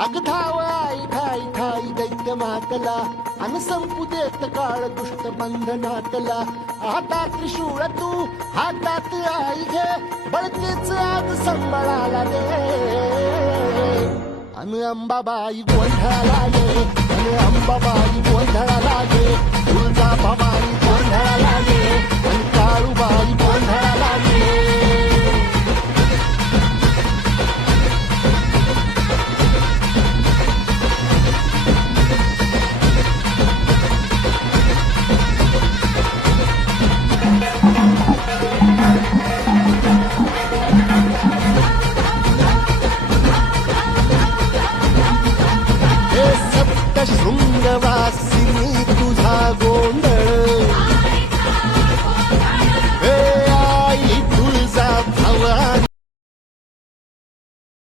अग धाव आई ठाई ठाई दैत्य मातला अन संपू देत काळ दुष्ट बंधनातला. हातात त्रिशूळ तू हातात आई घे बळकेच आज संबळाला दे. अन अंबाबाई गोंधळाला ये अन अंबाबाई गोंधळाला ये. तुळजाभवानी गोंधळाला ये अन काळूबाई गोंधळाला ये. शृंगवासिनी तुझा गोंधळ